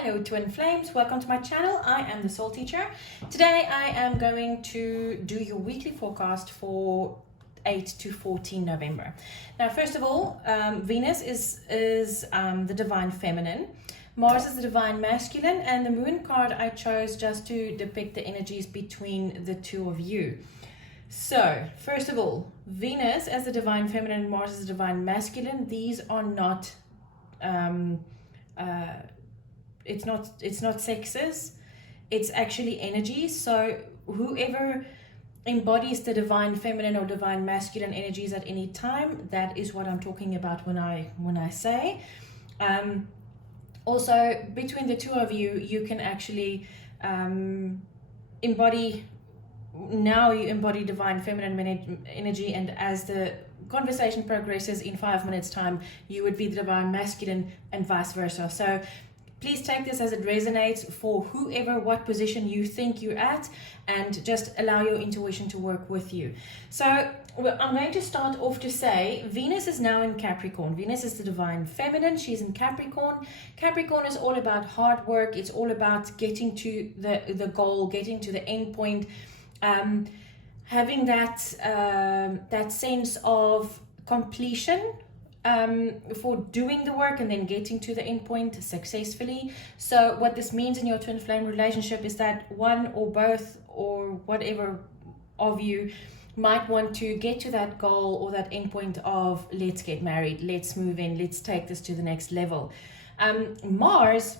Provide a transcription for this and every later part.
Hello Twin Flames, welcome to my channel. I am the Soul Teacher. Today I am going to do your weekly forecast for 8 to 14 November. Now first of all, Venus is the divine feminine, Mars is the divine masculine, and the moon card I chose just to depict the energies between the two of you. So first of all, Venus as the divine feminine, Mars as the divine masculine, these are not it's not sexes, it's actually energy. So whoever embodies the divine feminine or divine masculine energies at any time, that is what I'm talking about when I say. Also between the two of you, you can actually embody, now you embody divine feminine energy, and as the conversation progresses in 5 minutes time, you would be the divine masculine and vice versa. So please take this as it resonates for whoever, what position you think you're at, and just allow your intuition to work with you. So I'm going to start off to say Venus is now in Capricorn. Venus is the divine feminine. She's in Capricorn. Capricorn is all about hard work. It's all about getting to the goal, getting to the end point, having that sense of completion for doing the work and then getting to the end point successfully. So what this means in your twin flame relationship is that one or both or whatever of you might want to get to that goal or that end point of let's get married, let's move in, let's take this to the next level. Mars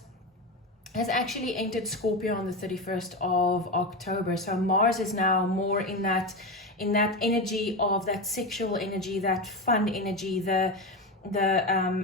has actually entered Scorpio on the 31st of October. So Mars is now more in that energy of that sexual energy, that fun energy, the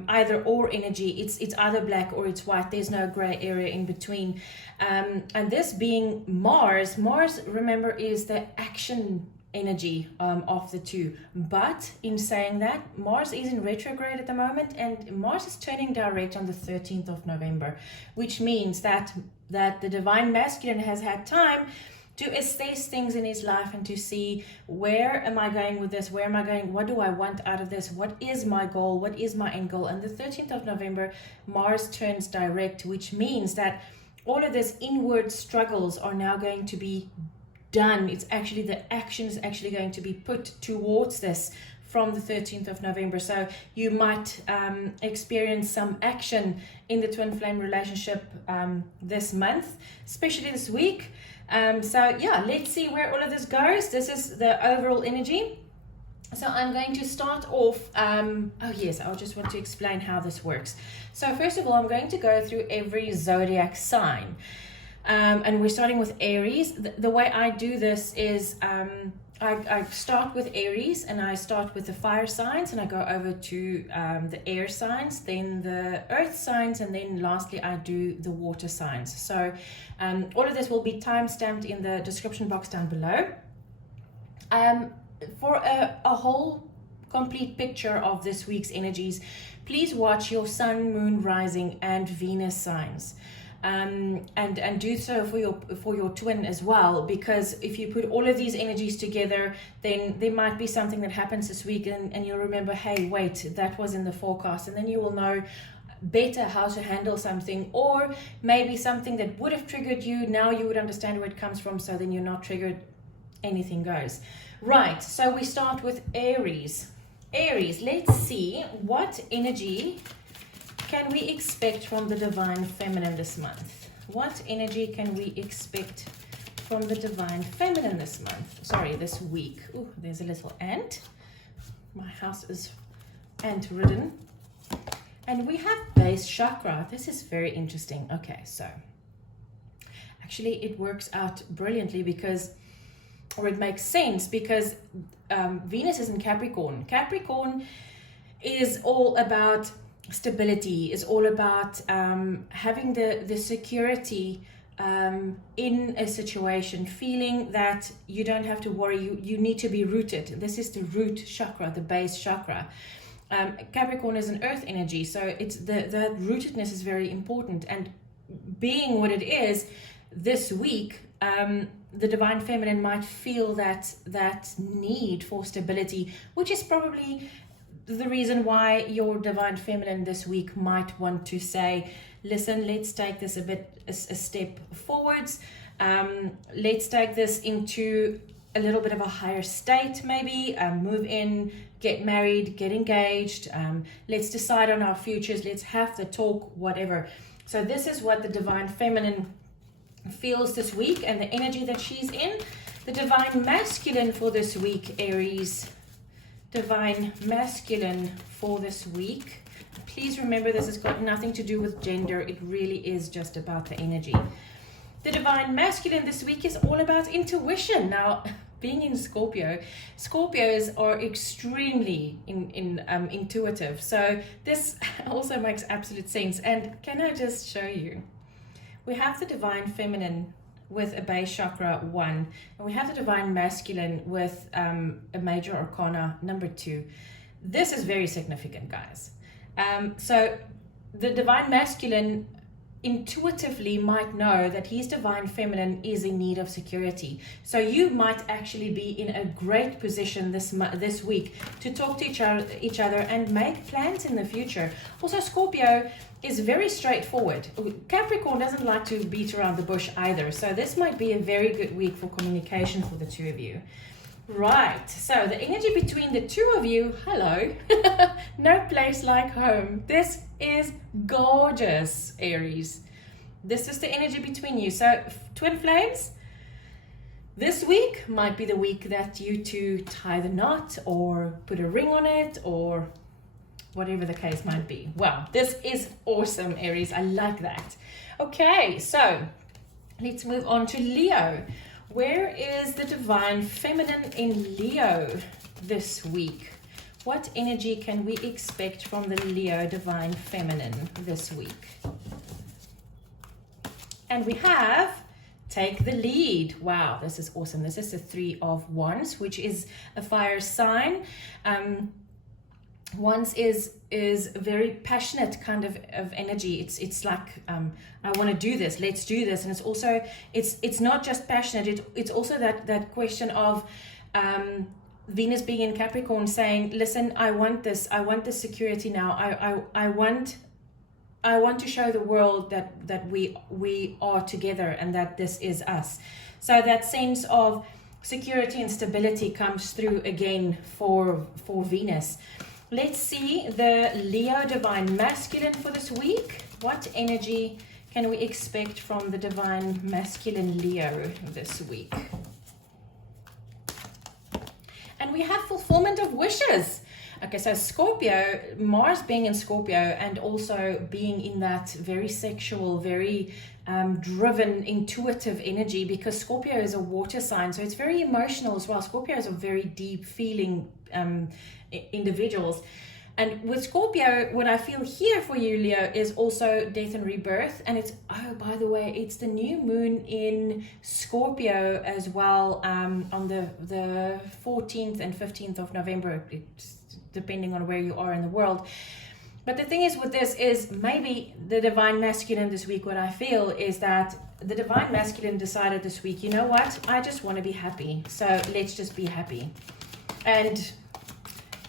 either or energy. It's either black or it's white. There's no gray area in between. And this being Mars, remember, is the action energy of the two. But in saying that, Mars is in retrograde at the moment, and Mars is turning direct on the 13th of November, which means that the divine masculine has had time to assess things in his life and to see, where am I going with this? Where am I going? What do I want out of this? What is my goal? What is my end goal? And the 13th of November, Mars turns direct, which means that all of this inward struggles are now going to be done. It's actually, the action is actually going to be put towards this from the 13th of November. So you might experience some action in the twin flame relationship this month, especially this week. So yeah, let's see where all of this goes. This is the overall energy. So I'm going to start off, oh yes, I just want to explain how this works. So first of all, I'm going to go through every zodiac sign. And we're starting with Aries. The way I do this is I start with Aries, and I start with the fire signs, and I go over to the air signs, then the earth signs, and then lastly I do the water signs. So all of this will be time-stamped in the description box down below. For a whole complete picture of this week's energies, please watch your sun, moon, rising, and Venus signs. And do so for your twin as well, because if you put all of these energies together, then there might be something that happens this week, and you'll remember, hey, wait, that was in the forecast, and then you will know better how to handle something, or maybe something that would have triggered you, now you would understand where it comes from, so then you're not triggered. Anything goes. Right, so we start with Aries. Aries, let's see what energy can we expect from the divine feminine this month. What energy can we expect from the divine feminine this month? Sorry, this week. Ooh, there's a little ant. My house is ant ridden. And we have base chakra. This is very interesting. Okay, so actually it works out brilliantly because, or it makes sense because Venus is in Capricorn. Capricorn is all about stability, is all about having the security in a situation, feeling that you don't have to worry, you need to be rooted. This is the root chakra, the base chakra. Capricorn is an earth energy, so it's that rootedness is very important. And being what it is this week, the divine feminine might feel that need for stability, which is probably the reason why your divine feminine this week might want to say, listen, let's take this a step forwards. Let's take this into a little bit of a higher state, maybe move in, get married, get engaged. Let's decide on our futures. Let's have the talk, whatever. So this is what the Divine Feminine feels this week and the energy that she's in. The Divine Masculine for this week, Aries. Divine Masculine for this week. Please remember, this has got nothing to do with gender. It really is just about the energy. The Divine Masculine this week is all about intuition. Now, being in Scorpio, Scorpios are extremely intuitive. So this also makes absolute sense. And can I just show you? We have the Divine Feminine with a base chakra 1, and we have the Divine Masculine with a major arcana number 2. This is very significant, guys. So the Divine Masculine intuitively might know that his Divine Feminine is in need of security. So you might actually be in a great position this week to talk to each other and make plans in the future. Also, Scorpio is very straightforward. Capricorn doesn't like to beat around the bush either. So this might be a very good week for communication for the two of you. Right, so the energy between the two of you, hello, no place like home. This is gorgeous, Aries. This is the energy between you. So twin flames, this week might be the week that you two tie the knot or put a ring on it or whatever the case might be. Wow, this is awesome, Aries. I like that. Okay, so let's move on to Leo. Where is the Divine Feminine in Leo this week? What energy can we expect from the Leo Divine Feminine this week? And we have take the lead. Wow, this is awesome. This is the 3 of Wands, which is a fire sign. Wands is a very passionate kind of energy. It's like I want to do this, let's do this. And it's also it's not just passionate, it's also that question of Venus being in Capricorn saying, listen, I want this security now. I want to show the world that we are together and that this is us. So that sense of security and stability comes through again for Venus. Let's see the Leo Divine Masculine for this week. What energy can we expect from the Divine Masculine Leo this week? And we have fulfillment of wishes. Okay, so Scorpio, Mars being in Scorpio and also being in that very sexual, very driven, intuitive energy, because Scorpio is a water sign, so it's very emotional as well. Scorpios are very deep feeling individuals. And with Scorpio, what I feel here for you, Leo, is also death and rebirth. And it's, oh, by the way, it's the new moon in Scorpio as well, on the 14th and 15th of November, it's depending on where you are in the world. But the thing is with this is maybe the Divine Masculine this week, what I feel is that the Divine Masculine decided this week, you know what, I just want to be happy. So let's just be happy. And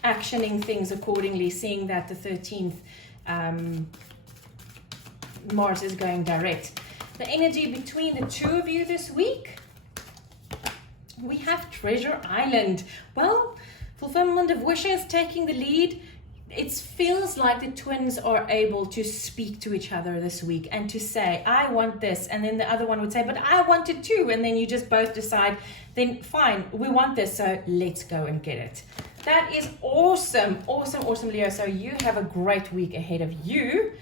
actioning things accordingly, seeing that the 13th Mars is going direct. The energy between the two of you this week, we have Treasure Island. Well, fulfillment of wishes, taking the lead. It feels like the twins are able to speak to each other this week and to say, I want this. And then the other one would say, but I want it too. And then you just both decide, then fine, we want this, so let's go and get it. That is awesome, awesome, awesome, Leo. So you have a great week ahead of you.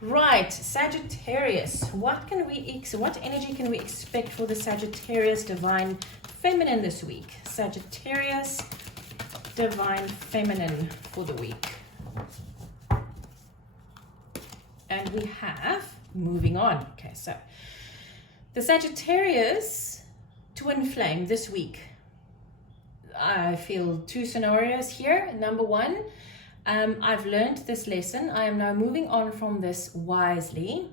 Right, Sagittarius. What energy can we expect for the Sagittarius Divine Feminine this week? Sagittarius Divine Feminine for the week. And we have, moving on. Okay, so the Sagittarius Twin Flame this week. I feel 2 scenarios here. Number 1, I've learned this lesson. I am now moving on from this wisely,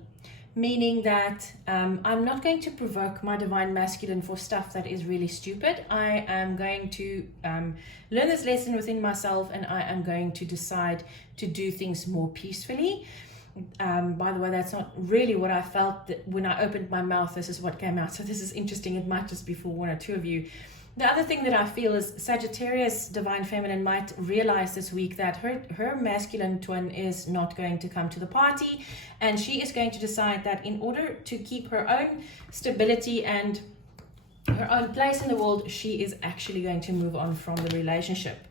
meaning that I'm not going to provoke my Divine Masculine for stuff that is really stupid. I am going to learn this lesson within myself, and I am going to decide to do things more peacefully. By the way, that's not really what I felt. That when I opened my mouth, this is what came out. So this is interesting. It might just be for one or two of you. The other thing that I feel is Sagittarius Divine Feminine might realize this week that her masculine twin is not going to come to the party, and she is going to decide that in order to keep her own stability and her own place in the world, she is actually going to move on from the relationship.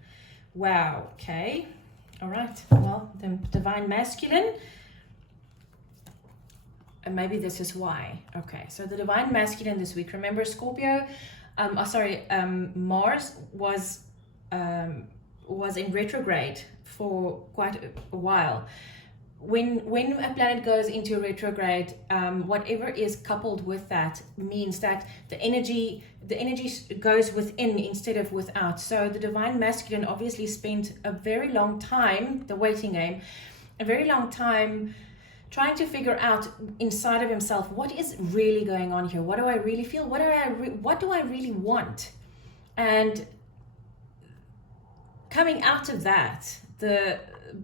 Wow, okay. All right, well, the Divine Masculine, and maybe this is why. Okay, so the Divine Masculine this week, remember Scorpio, Mars was in retrograde for quite a while. When a planet goes into retrograde, whatever is coupled with that means that the energy goes within instead of without. So the Divine Masculine obviously spent a very long time, the waiting game, a very long time trying to figure out inside of himself, what is really going on here? What do I really feel? What do I really want? And coming out of that,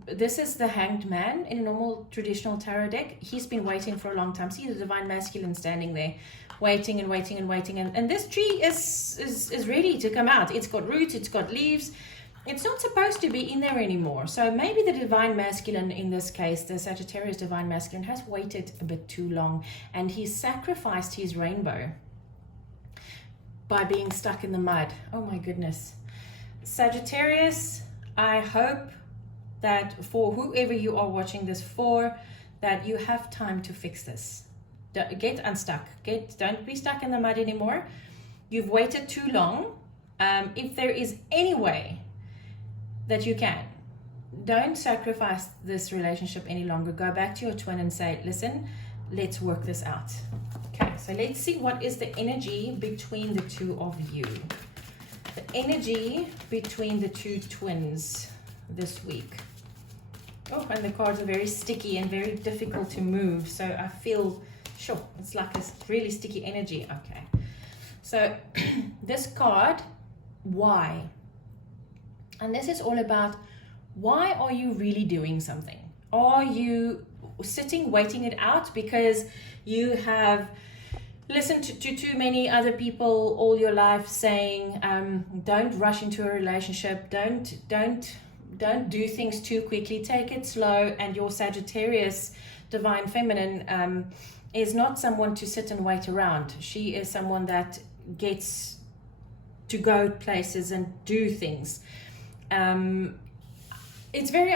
this is the Hanged Man in a normal traditional tarot deck. He's been waiting for a long time. See the Divine Masculine standing there, waiting and waiting and waiting. And this tree is ready to come out. It's got roots, it's got leaves. It's not supposed to be in there anymore. So maybe the Divine Masculine, in this case, the Sagittarius Divine Masculine, has waited a bit too long, and he's sacrificed his rainbow by being stuck in the mud. Oh my goodness. Sagittarius, I hope that for whoever you are watching this for, that you have time to fix this. Get unstuck. Don't be stuck in the mud anymore. You've waited too long. If there is any way that you can, don't sacrifice this relationship any longer. Go back to your twin and say, listen, let's work this out. Okay, so let's see what is the energy between the two of you. The energy between the two twins this week. Oh, and the cards are very sticky and very difficult to move. So I feel, sure, it's like a really sticky energy. Okay, so this card, why? And this is all about, why are you really doing something? Are you sitting, waiting it out because you have listened to too many other people all your life saying, don't rush into a relationship, don't do things too quickly, take it slow. And your Sagittarius Divine Feminine is not someone to sit and wait around. She is someone that gets to go places and do things. It's very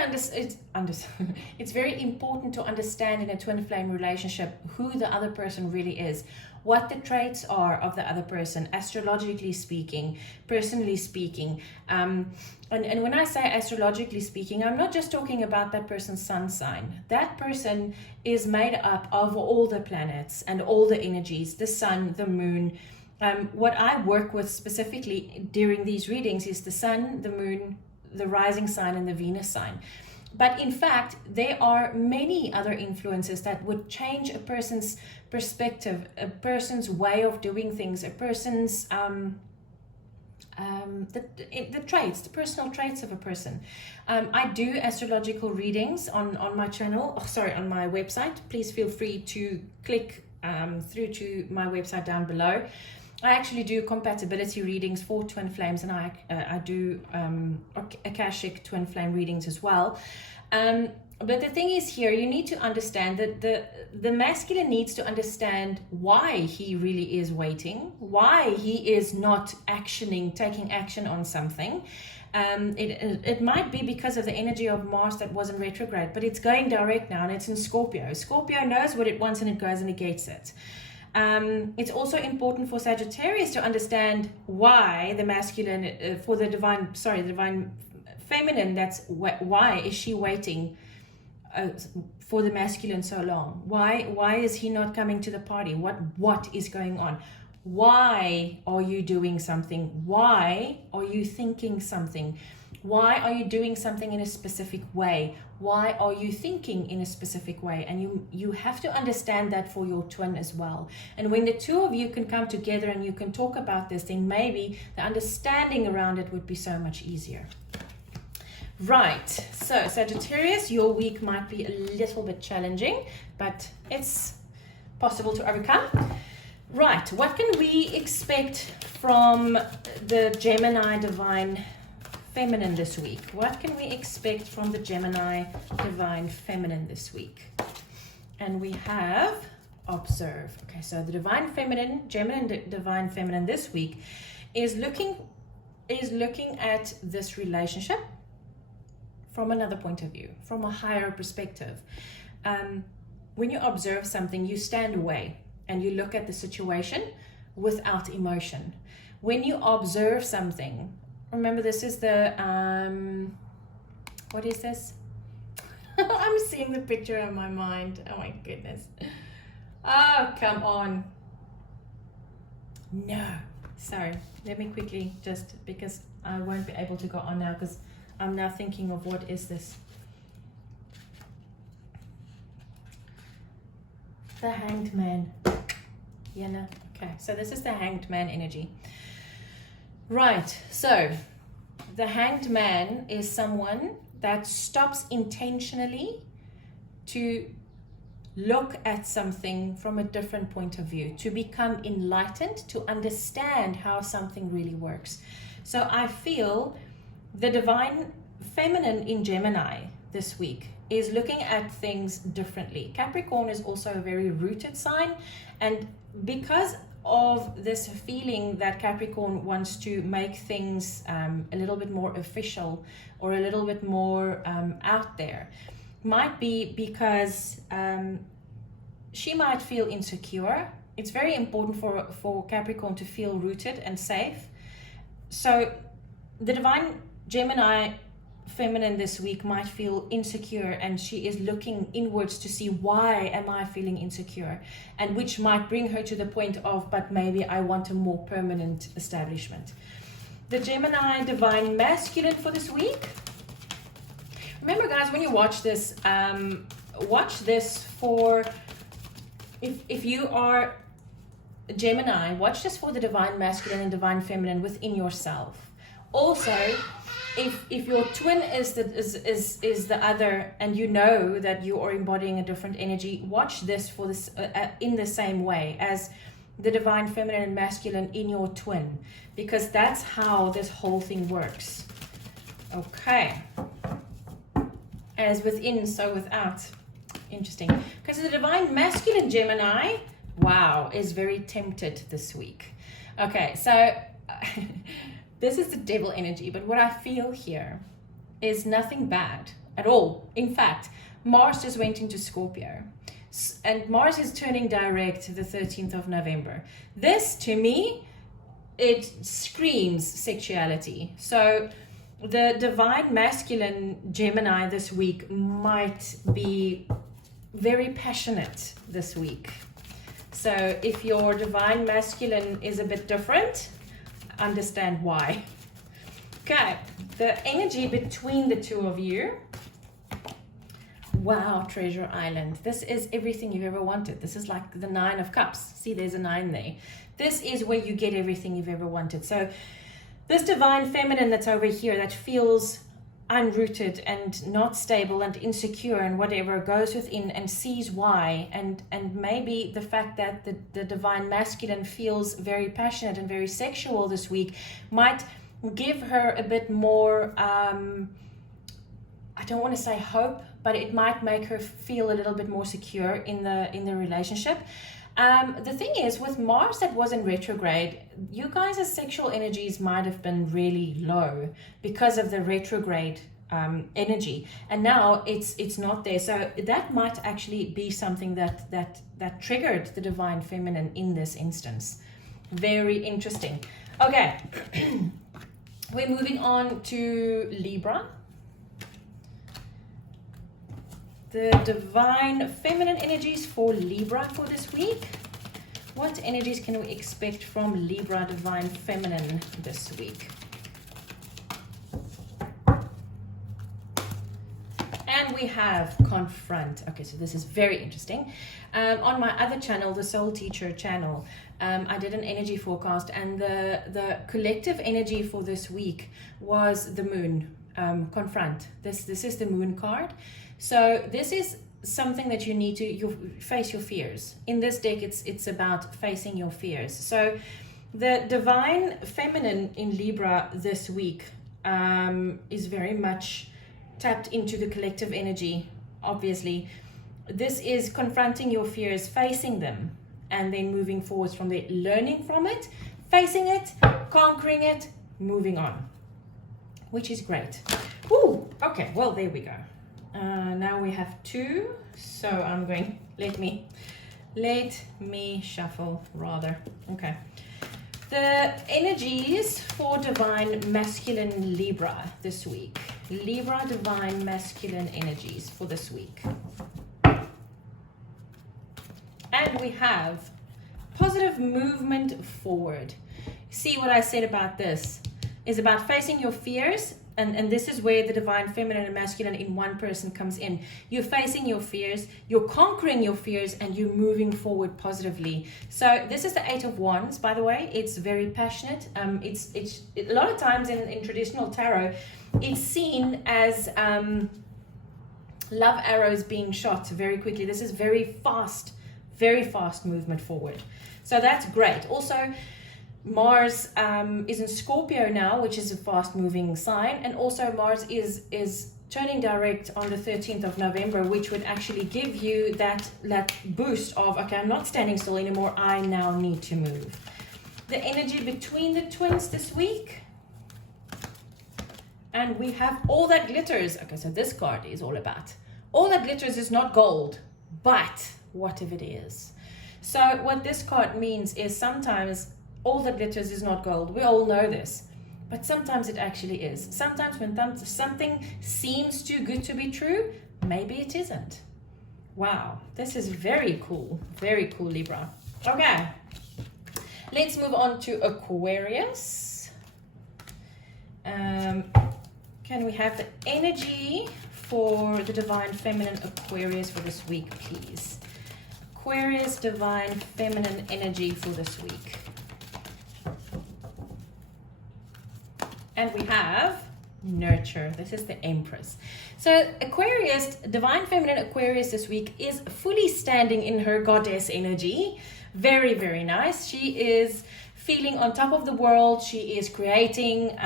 it's very important to understand in a twin flame relationship who the other person really is, what the traits are of the other person, astrologically speaking, personally speaking. And when I say astrologically speaking, I'm not just talking about that person's sun sign. That person is made up of all the planets and all the energies, the sun, the moon. What I work with specifically during these readings is the sun, the moon, the rising sign, and the Venus sign. But in fact, there are many other influences that would change a person's perspective, a person's way of doing things, a person's the traits, the personal traits of a person. I do astrological readings on my channel, on my website. Please feel free to click through to my website down below. I actually do compatibility readings for twin flames, and I do Akashic twin flame readings as well. But the thing is here, you need to understand that the masculine needs to understand why he really is waiting, why he is not taking action on something. It might be because of the energy of Mars that was in retrograde, but it's going direct now and it's in Scorpio. Scorpio knows what it wants and it goes and negates it. It's also important for Sagittarius to understand why the masculine, for the divine feminine, that's why is she waiting for the masculine so long? Why is he not coming to the party? What is going on? Why are you doing something? Why are you thinking something? Why are you doing something in a specific way? Why are you thinking in a specific way? And you have to understand that for your twin as well. And when the two of you can come together and you can talk about this, then maybe the understanding around it would be so much easier. Right, so Sagittarius, your week might be a little bit challenging, but it's possible to overcome. Right, what can we expect from the Gemini Divine Feminine this week? What can we expect from the Gemini Divine Feminine this week? And we have observe. Okay, so the Divine Feminine, Gemini Divine Feminine this week is looking at this relationship from another point of view, from a higher perspective. When you observe something, you stand away and you look at the situation without emotion. When you observe something, remember this is the, what is this? I'm seeing the picture in my mind. Oh my goodness. Oh, come on. No. Sorry. Let me quickly, just because I won't be able to go on now because I'm now thinking of what is this? The Hanged Man. Yeah, no. Okay, so this is the Hanged Man energy. Right, so the Hanged Man is someone that stops intentionally to look at something from a different point of view, to become enlightened, to understand how something really works. So I feel the Divine Feminine in Gemini this week is looking at things differently. Capricorn is also a very rooted sign, and because of this feeling that Capricorn wants to make things a little bit more official or a little bit more out there, might be because she might feel insecure. It's very important for Capricorn to feel rooted and safe. So the Divine Gemini Feminine this week might feel insecure, and she is looking inwards to see, why am I feeling insecure, and which might bring her to the point of, but maybe I want a more permanent establishment. The Gemini Divine Masculine for this week. Remember guys, when you watch this for, if you are Gemini, watch this for the Divine Masculine and Divine Feminine within yourself. Also, if your twin is the other, and you know that you are embodying a different energy, watch this for this in the same way as the Divine Feminine and Masculine in your twin, because that's how this whole thing works. Okay, as within, so without. Interesting. Okay, so the Divine Masculine Gemini, wow, is very tempted this week. Okay, so this is the devil energy, but what I feel here is nothing bad at all. In fact, Mars just went into Scorpio, and Mars is turning direct the 13th of November. This, to me, it screams sexuality. So the Divine Masculine Gemini this week might be very passionate this week. So if your Divine Masculine is a bit different, understand why. Okay, the energy between the two of you. Wow, Treasure Island. This is everything you've ever wanted. This is like the 9 of Cups. See, there's a 9 there. This is where you get everything you've ever wanted. So this Divine Feminine that's over here, that feels unrooted and not stable and insecure and whatever, goes within and sees why, and maybe the fact that the Divine Masculine feels very passionate and very sexual this week might give her a bit more I don't want to say hope, but it might make her feel a little bit more secure in the relationship. The thing is, with Mars that was in retrograde, you guys' sexual energies might have been really low because of the retrograde energy, and now it's not there. So that might actually be something that triggered the Divine Feminine in this instance. Very interesting. Okay, we're moving on to Libra. The Divine Feminine energies for Libra for this week. What energies can we expect from Libra Divine Feminine this week? And we have Confront. Okay, so this is very interesting. On my other channel, the Soul Teacher channel, I did an energy forecast, and the collective energy for this week was the moon. confront. This is the Moon card. So this is something that you need to face your fears. In this deck, it's about facing your fears. So the divine feminine in Libra this week is very much tapped into the collective energy. Obviously, this is confronting your fears, facing them, and then moving forwards from there, learning from it, facing it, conquering it, moving on, which is great. Ooh, okay, well, there we go. Now we have 2, so I'm going, let me shuffle rather. Okay. The energies for divine masculine Libra this week. Libra divine masculine energies for this week. And we have positive movement forward. See what I said about this is about facing your fears. And this is where the divine feminine and masculine in one person comes in. You're facing your fears, you're conquering your fears, and you're moving forward positively. So this is the 8 of Wands, by the way. It's very passionate. It's a lot of times in traditional tarot, it's seen as love arrows being shot very quickly. This is very fast movement forward. So that's great. Also, Mars is in Scorpio now, which is a fast-moving sign, and also Mars is turning direct on the 13th of November, which would actually give you that boost of, okay, I'm not standing still anymore, I now need to move. The energy between the twins this week, and we have all that glitters. Okay, so this card is all about all that glitters is not gold, but what if it is? So what this card means is sometimes all that glitters is not gold. We all know this. But sometimes it actually is. Sometimes when something seems too good to be true, maybe it isn't. Wow, this is very cool. Very cool, Libra. Okay, let's move on to Aquarius. Can we have the energy for the divine feminine Aquarius for this week, please? Aquarius divine feminine energy for this week. And we have nurture. This is the Empress. So Aquarius, divine feminine Aquarius this week is fully standing in her goddess energy. Very, very nice. She is feeling on top of the world. She is creating,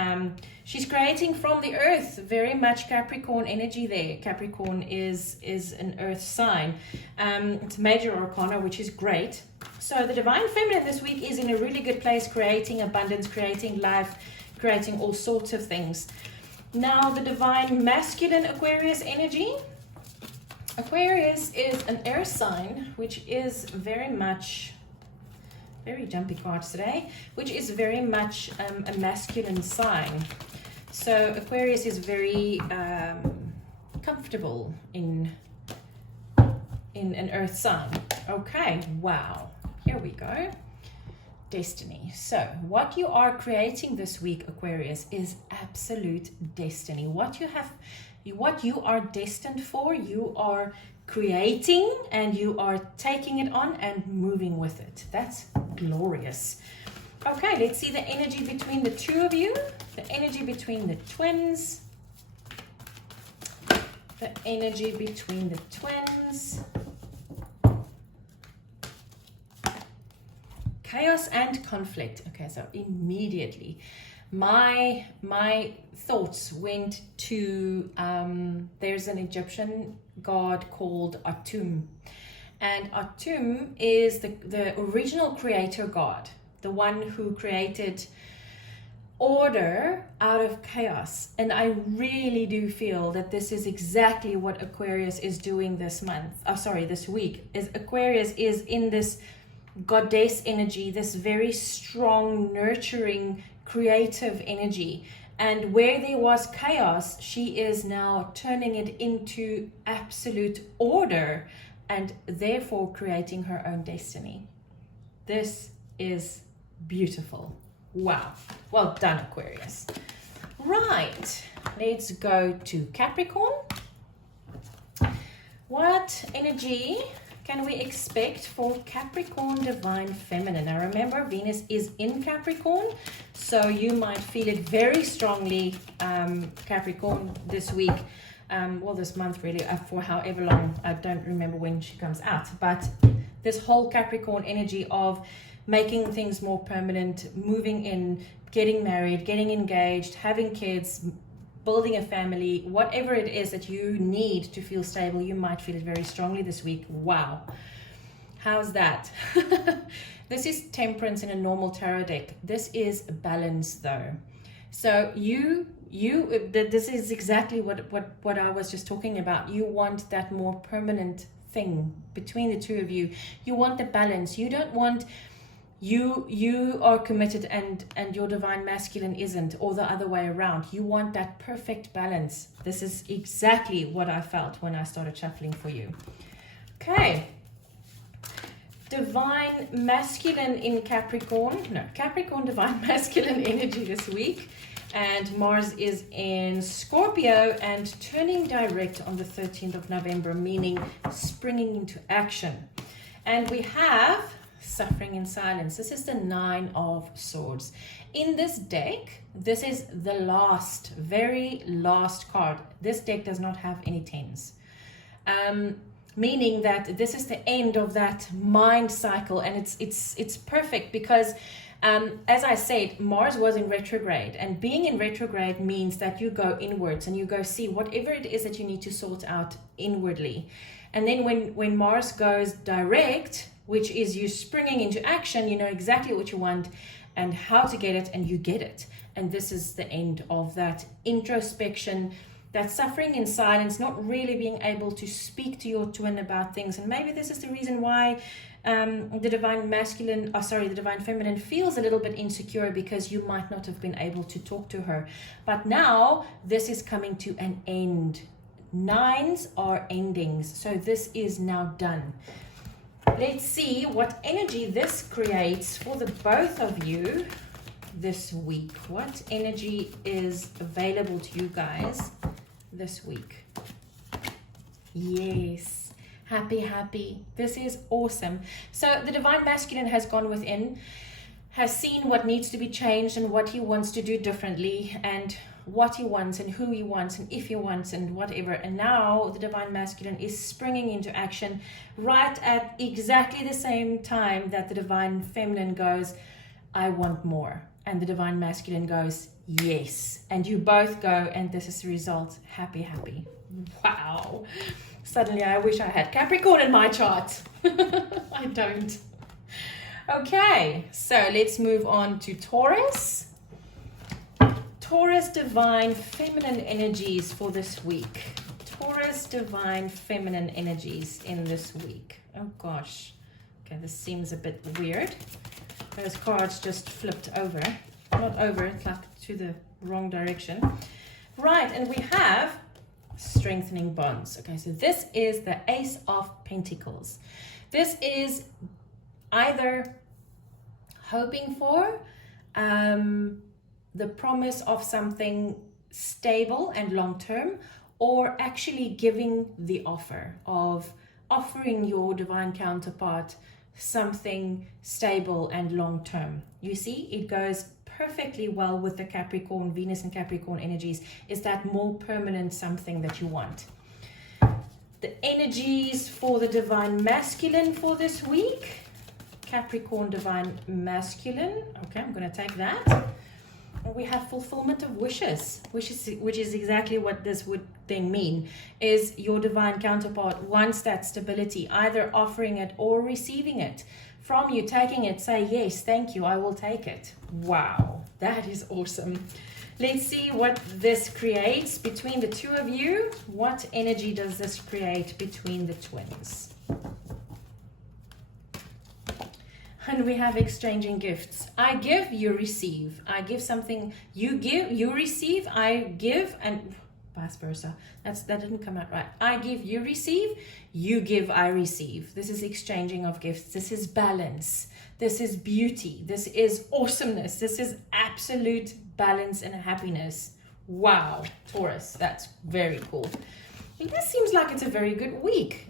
she's creating from the earth. Very much Capricorn energy there. Capricorn is an earth sign. It's major arcana, which is great. So the divine feminine this week is in a really good place, creating abundance, creating life, creating all sorts of things. Now the divine masculine Aquarius energy. Aquarius is an air sign, which is very jumpy cards today, which is very much a masculine sign. So Aquarius is very comfortable in an earth sign. Okay, wow, here we go. Destiny. So what you are creating this week, Aquarius, is absolute destiny. What you are destined for, you are creating, and you are taking it on and moving with it. That's glorious. Okay, let's see the energy between the two of you, the energy between the twins, the energy between the twins. Chaos and conflict. Okay, so immediately my thoughts went to there's an Egyptian god called Atum, and Atum is the original creator god, the one who created order out of chaos. And I really do feel that this is exactly what Aquarius is doing this week. Is Aquarius is in this goddess energy, this very strong, nurturing, creative energy. And where there was chaos, she is now turning it into absolute order and therefore creating her own destiny. This is beautiful. Wow. Well done, Aquarius. Right. Let's go to Capricorn. What energy can we expect for Capricorn Divine Feminine? Now remember, Venus is in Capricorn, so you might feel it very strongly, Capricorn, this week. Well, this month really, for however long. I don't remember when she comes out. But this whole Capricorn energy of making things more permanent, moving in, getting married, getting engaged, having kids, building a family, whatever it is that you need to feel stable, you might feel it very strongly this week. Wow. How's that? This is Temperance in a normal tarot deck. This is balance though. So this is exactly what I was just talking about. You want that more permanent thing between the two of you. You want the balance. You don't want you are committed and your divine masculine isn't, or the other way around. You want that perfect balance. This is exactly what I felt when I started shuffling for you. Okay. Divine masculine in Capricorn. No, Capricorn divine masculine energy this week. And Mars is in Scorpio and turning direct on the 13th of November, meaning springing into action. And we have suffering in silence. This is the 9 of Swords. In this deck, this is the very last card. This deck does not have any 10s. Meaning that this is the end of that mind cycle, and it's perfect because as I said, Mars was in retrograde, and being in retrograde means that you go inwards and you go see whatever it is that you need to sort out inwardly. And then when Mars goes direct, which is you springing into action, you know exactly what you want and how to get it, and you get it. And this is the end of that introspection, that suffering in silence, not really being able to speak to your twin about things. And maybe this is the reason why the divine feminine feels a little bit insecure, because you might not have been able to talk to her. But now this is coming to an end. 9s are endings, so this is now done. Let's see what energy this creates for the both of you this week. What energy is available to you guys this week? Yes. Happy. This is awesome. So the divine masculine has gone within, has seen what needs to be changed and what he wants to do differently, and what he wants and who he wants and if he wants and whatever. And now the divine masculine is springing into action right at exactly the same time that the divine feminine goes, I want more. And the divine masculine goes, yes. And you both go, and this is the result. Happy. Wow. Suddenly I wish I had Capricorn in my chart. I don't. Okay, so let's move on to Taurus. Taurus divine feminine energies for this week. Taurus divine feminine energies in this week. Oh gosh. Okay, this seems a bit weird. Those cards just flipped over. Not over, it's like to the wrong direction. Right, and we have strengthening bonds. Okay, so this is the Ace of Pentacles. This is either hoping for the promise of something stable and long-term, or actually giving the offer of offering your divine counterpart something stable and long-term. You see, it goes perfectly well with the Capricorn, Venus and Capricorn energies, is that more permanent something that you want. The energies for the divine masculine for this week, Capricorn divine masculine. Okay, I'm going to take that. We have fulfillment of wishes, which is exactly what this would then mean, is your divine counterpart wants that stability, either offering it or receiving it from you, taking it, say, yes, thank you, I will take it. Wow, that is awesome. Let's see what this creates between the two of you. What energy does this create between the twins? And we have exchanging gifts. I give, you receive. I give something, you give, you receive. I give, and vice versa. That didn't come out right. I give, you receive. You give, I receive. This is exchanging of gifts. This is balance. This is beauty. This is awesomeness. This is absolute balance and happiness. Wow, Taurus, that's very cool. this seems like it's a very good week.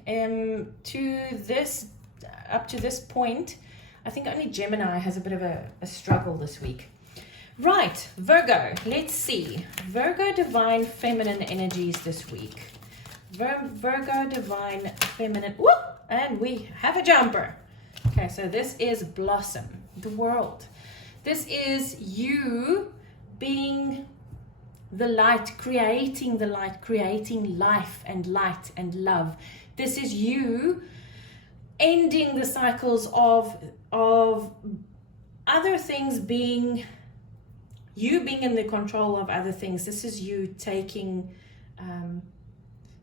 Up to this point, I think only Gemini has a bit of a struggle this week. Right, Virgo, let's see. Virgo divine feminine energies this week. Virgo divine feminine, whoop, and we have a jumper. Okay, so this is blossom, the world. This is you being the light, creating life and light and love. This is you ending the cycles of other things being, you being in the control of other things. This is you taking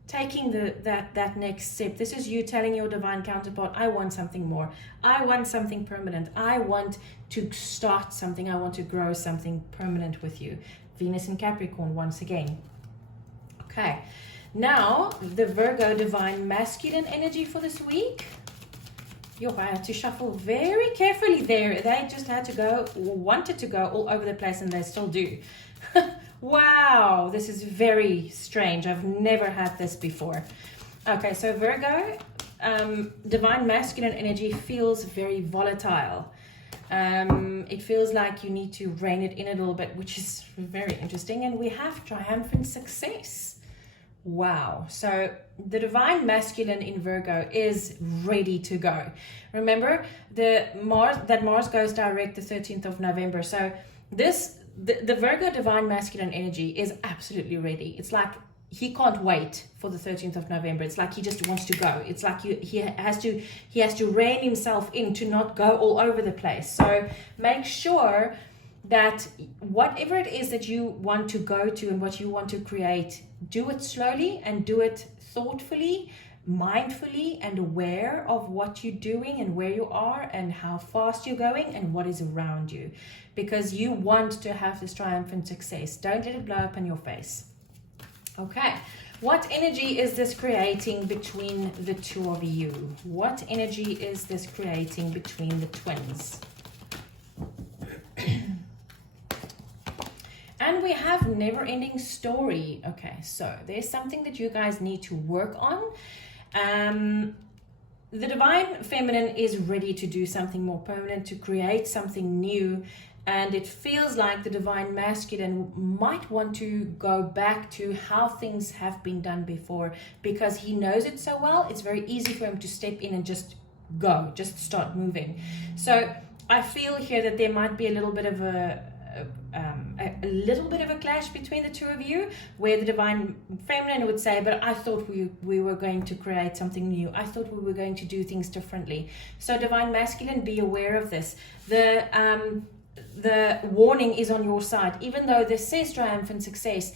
that next step. This is you telling your divine counterpart, I want something more. I want something permanent. I want to start something. I want to grow something permanent with you. Venus in Capricorn once again. Okay, now the Virgo divine masculine energy for this week. I had to shuffle very carefully there. They just had to go, wanted to go all over the place, and they still do. Wow, this is very strange. I've never had this before. Okay, so Virgo, divine masculine energy feels very volatile. It feels like you need to rein it in a little bit, which is very interesting. And we have triumphant success. Wow. So the divine masculine in Virgo is ready to go. Remember, Mars goes direct the 13th of November. So the Virgo divine masculine energy is absolutely ready. It's like he can't wait for the 13th of November. It's like he just wants to go. It's like he has to rein himself in to not go all over the place. So make sure that whatever it is that you want to go to and what you want to create, do it slowly and do it thoughtfully, mindfully, and aware of what you're doing and where you are and how fast you're going and what is around you, because you want to have this triumphant success. Don't let it blow up in your face. Okay, what energy is this creating between the two of you? What energy is this creating between the twins? And we have never-ending story. Okay, so there's something that you guys need to work on. The divine feminine is ready to do something more permanent, to create something new. And it feels like the divine masculine might want to go back to how things have been done before, because he knows it so well. It's very easy for him to step in and just go, just start moving. So I feel here that there might be a little bit of a clash between the two of you, where the divine feminine would say, but I thought we were going to create something new. I thought we were going to do things differently. So divine masculine, be aware of this. The warning is on your side. Even though this says triumphant success,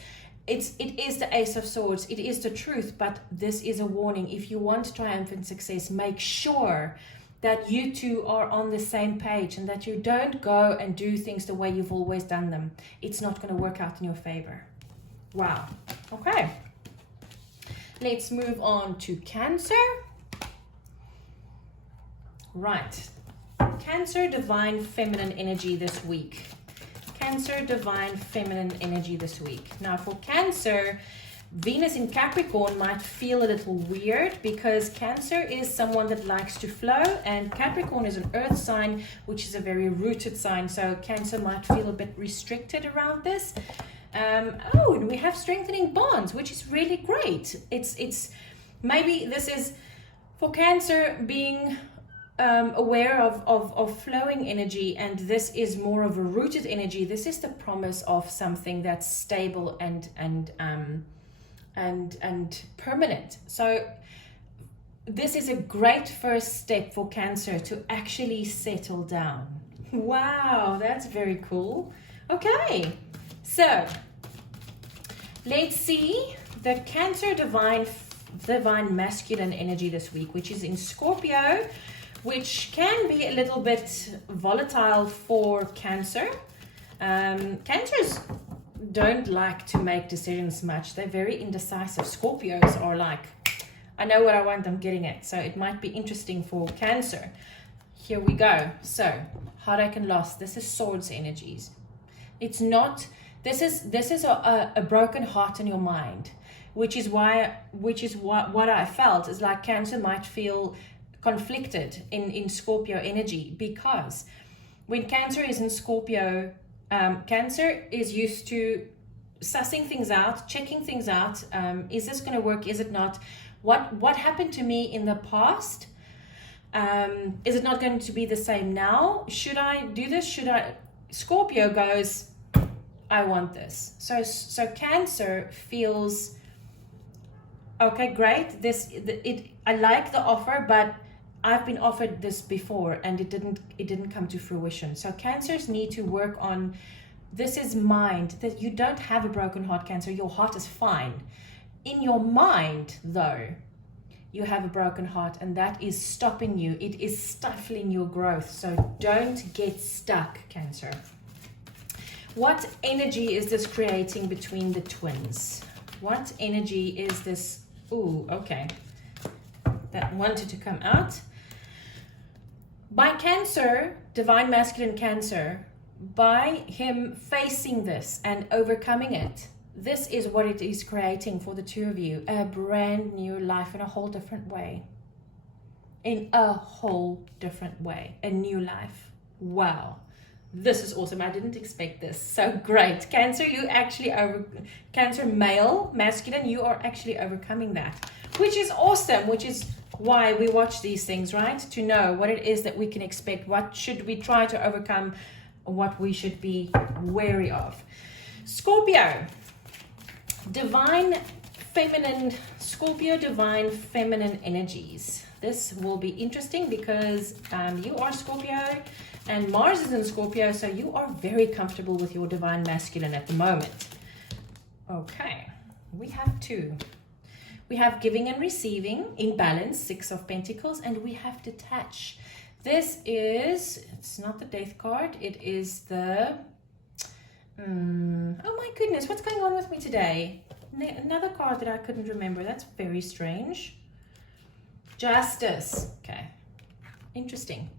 it is the Ace of Swords. It is the truth, but this is a warning. If you want triumphant success, make sure that you two are on the same page and that you don't go and do things the way you've always done them. It's not going to work out in your favor. Wow. Okay. Let's move on to Cancer. Right. Cancer divine feminine energy this week. Cancer divine feminine energy this week. Now for Cancer, Venus in Capricorn might feel a little weird, because Cancer is someone that likes to flow, and Capricorn is an earth sign, which is a very rooted sign. So Cancer might feel a bit restricted around this. And we have strengthening bonds, which is really great. It's maybe this is for Cancer being aware of flowing energy, and this is more of a rooted energy. This is the promise of something that's stable and permanent. So this is a great first step for Cancer to actually settle down. Wow, that's very cool. Okay, so let's see the Cancer divine masculine energy this week, which is in Scorpio, which can be a little bit volatile for Cancer. Cancers don't like to make decisions much. They're very indecisive. Scorpios are like, I know what I want, I'm getting it. So it might be interesting for Cancer. Here we go. So heartache and loss. This is Swords energies. It's not, this is a broken heart in your mind. which is what I felt is like Cancer might feel conflicted in Scorpio energy, because when Cancer is in Scorpio, Cancer is used to sussing things out, checking things out. Is this going to work? Is it not? What happened to me in the past? Is it not going to be the same now? Should I do this? Scorpio goes, I want this. So Cancer feels, okay, great. I like the offer, but I've been offered this before and it didn't come to fruition. So Cancers need to work on, this is mind, that you don't have a broken heart, Cancer. Your heart is fine. In your mind, though, you have a broken heart, and that is stopping you. It is stifling your growth. So don't get stuck, Cancer. What energy is this creating between the twins? What energy is this? Ooh, okay. That wanted to come out. By Cancer, divine masculine Cancer, by him facing this and overcoming it, this is what it is creating for the two of you. A brand new life in a whole different way. In a whole different way. A new life. Wow. This is awesome. I didn't expect this. So great. Cancer, Cancer male, masculine, you are actually overcoming that. Which is awesome. Which is why we watch these things, right? To know what it is that we can expect. What should we try to overcome? What we should be wary of. Scorpio. Divine feminine, Scorpio divine feminine energies. This will be interesting because you are Scorpio and Mars is in Scorpio, so you are very comfortable with your divine masculine at the moment. Okay, we have two. We have giving and receiving in balance, 6 of Pentacles, and we have detach. This is, it's not the death card, it is the oh my goodness, what's going on with me today? Another card that I couldn't remember. That's very strange. Justice. Okay. Interesting.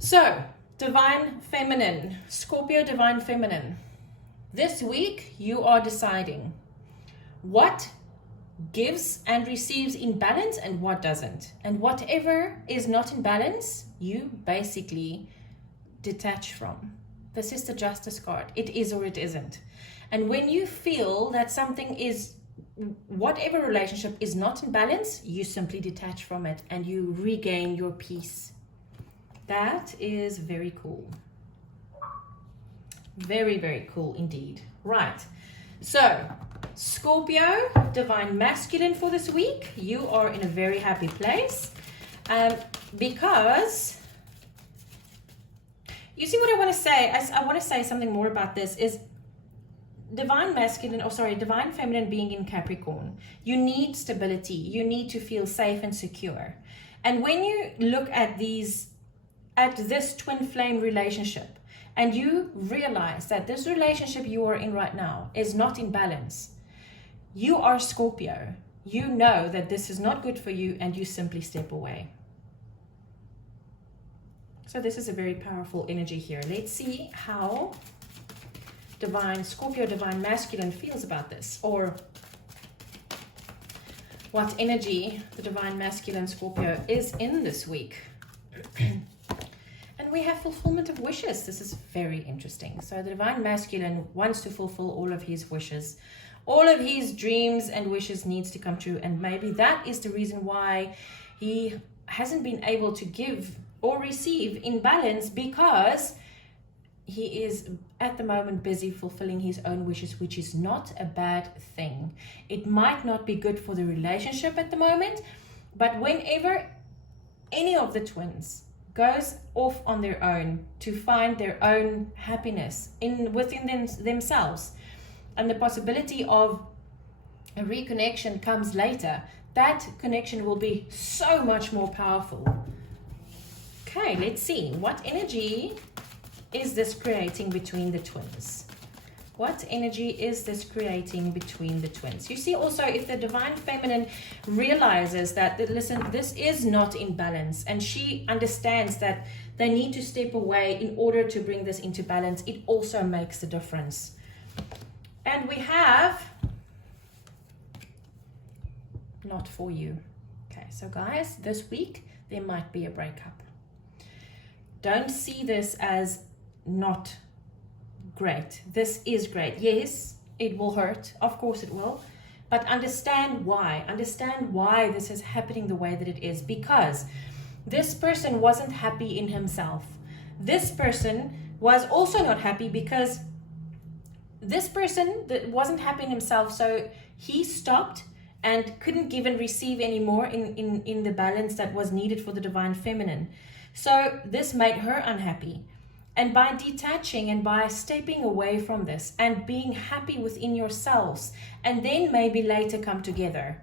So, divine feminine. Scorpio divine feminine. This week, you are deciding what gives and receives in balance and what doesn't. And whatever is not in balance, you basically detach from. This is the Justice card. It is or it isn't. And when you feel that something is, whatever relationship is not in balance, you simply detach from it and you regain your peace. That is very cool. Very, very cool indeed. Right. So, Scorpio, divine masculine for this week. You are in a very happy place. Because you see what I want to say? I want to say something more about this is divine masculine, divine feminine being in Capricorn. You need stability. You need to feel safe and secure. And when you look at this twin flame relationship and you realize that this relationship you are in right now is not in balance, you are Scorpio. You know that this is not good for you and you simply step away. So this is a very powerful energy here. Let's see how Scorpio divine masculine feels about this, or what energy the divine masculine Scorpio is in this week. And we have fulfillment of wishes. This is very interesting. So the divine masculine wants to fulfill all of his wishes. All of his dreams and wishes needs to come true. And maybe that is the reason why he hasn't been able to give or receive in balance, because he is at the moment busy fulfilling his own wishes, which is not a bad thing. It might not be good for the relationship at the moment, but whenever any of the twins goes off on their own to find their own happiness within themselves, and the possibility of a reconnection comes later, that connection will be so much more powerful. Okay, let's see. What energy is this creating between the twins? What energy is this creating between the twins? You see also, if the divine feminine realizes that, listen, this is not in balance, and she understands that they need to step away in order to bring this into balance, it also makes a difference. And we have not for you. Okay, so guys, this week there might be a breakup. Don't see this as not great. This is great. Yes, it will hurt. Of course it will. But understand why. Understand why this is happening the way that it is. Because this person wasn't happy in himself. This person was also not happy because this person that wasn't happy in himself, so he stopped and couldn't give and receive anymore in the balance that was needed for the divine feminine. So this made her unhappy. And by detaching and by stepping away from this and being happy within yourselves, and then maybe later come together,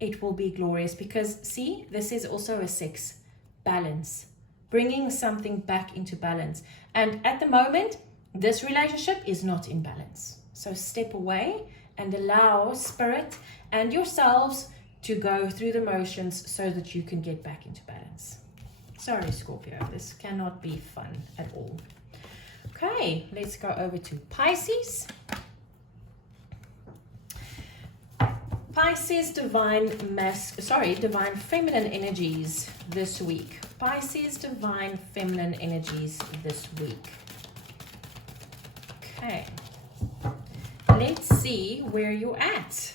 it will be glorious. Because see, this is also a 6, balance, bringing something back into balance. And at the moment, this relationship is not in balance. So step away and allow spirit and yourselves to go through the motions so that you can get back into balance. Sorry, Scorpio, this cannot be fun at all. Okay, let's go over to Pisces. Pisces divine feminine energies this week. Pisces divine feminine energies this week. Okay, let's see where you're at.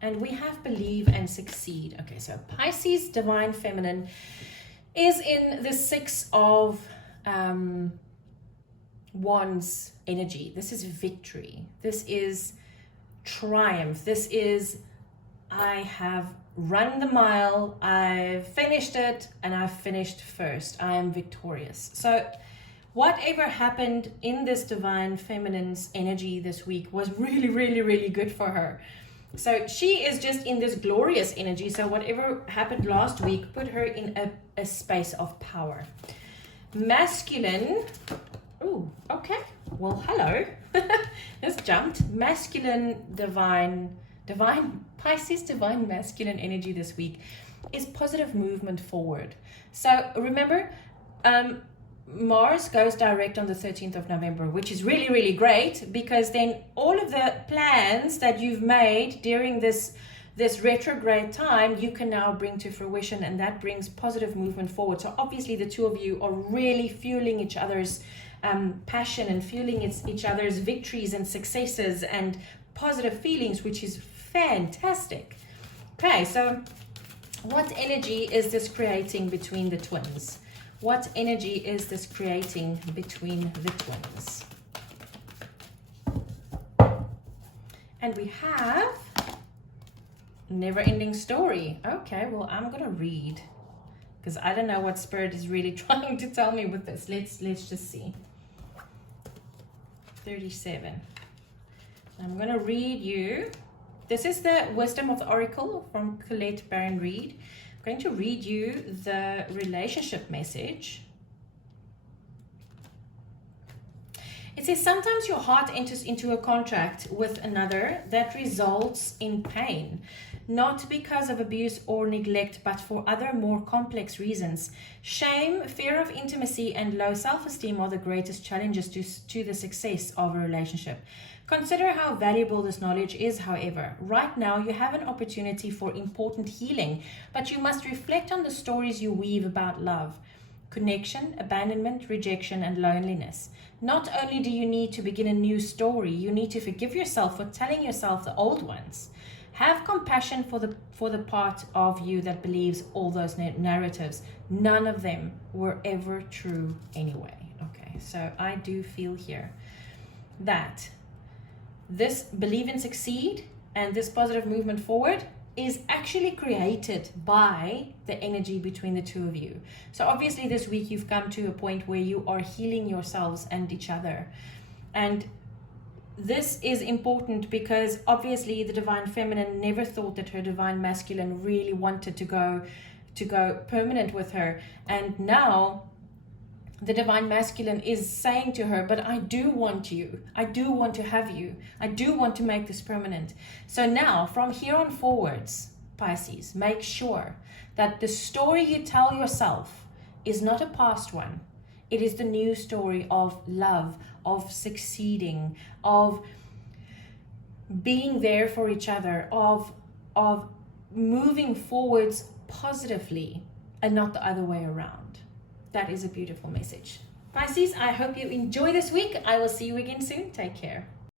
And we have believe and succeed. Okay, so Pisces divine feminine is in the 6 of Wands energy. This is victory. This is triumph. This is, I have run the mile, I've finished it, and I've finished first. I am victorious. So whatever happened in this divine feminine's energy this week was really, really, really good for her. So she is just in this glorious energy. So whatever happened last week put her in a space of power. Masculine. Oh, okay. Well, hello. This jumped. Masculine divine Pisces divine masculine energy this week is positive movement forward. So remember, Mars goes direct on the 13th of November, which is really, really great, because then all of the plans that you've made during this retrograde time, you can now bring to fruition, and that brings positive movement forward. So obviously the two of you are really fueling each other's passion and fueling each other's victories and successes and positive feelings, which is fantastic. Okay, so what energy is this creating between the twins? What energy is this creating between the twins? And we have never-ending story. Okay, well, I'm gonna read because I don't know what Spirit is really trying to tell me with this. Let's just see. 37. I'm gonna read you. This is the Wisdom of the Oracle from Colette Baron Reed. I'm going to read you the relationship message. It says, sometimes your heart enters into a contract with another that results in pain, not because of abuse or neglect, but for other more complex reasons. Shame, fear of intimacy, and low self-esteem are the greatest challenges to the success of a relationship. Consider how valuable this knowledge is, however. Right now, you have an opportunity for important healing, but you must reflect on the stories you weave about love, connection, abandonment, rejection, and loneliness. Not only do you need to begin a new story, you need to forgive yourself for telling yourself the old ones. Have compassion for the part of you that believes all those narratives. None of them were ever true anyway. Okay, so I do feel here that this believe and succeed and this positive movement forward is actually created by the energy between the two of you. So obviously this week you've come to a point where you are healing yourselves and each other. And this is important because obviously the divine feminine never thought that her divine masculine really wanted to go permanent with her. And now the divine masculine is saying to her, but I do want you. I do want to have you. I do want to make this permanent. So now, from here on forwards, Pisces, make sure that the story you tell yourself is not a past one. It is the new story of love, of succeeding, of being there for each other, of of moving forwards positively and not the other way around. That is a beautiful message. Pisces, I hope you enjoy this week. I will see you again soon. Take care.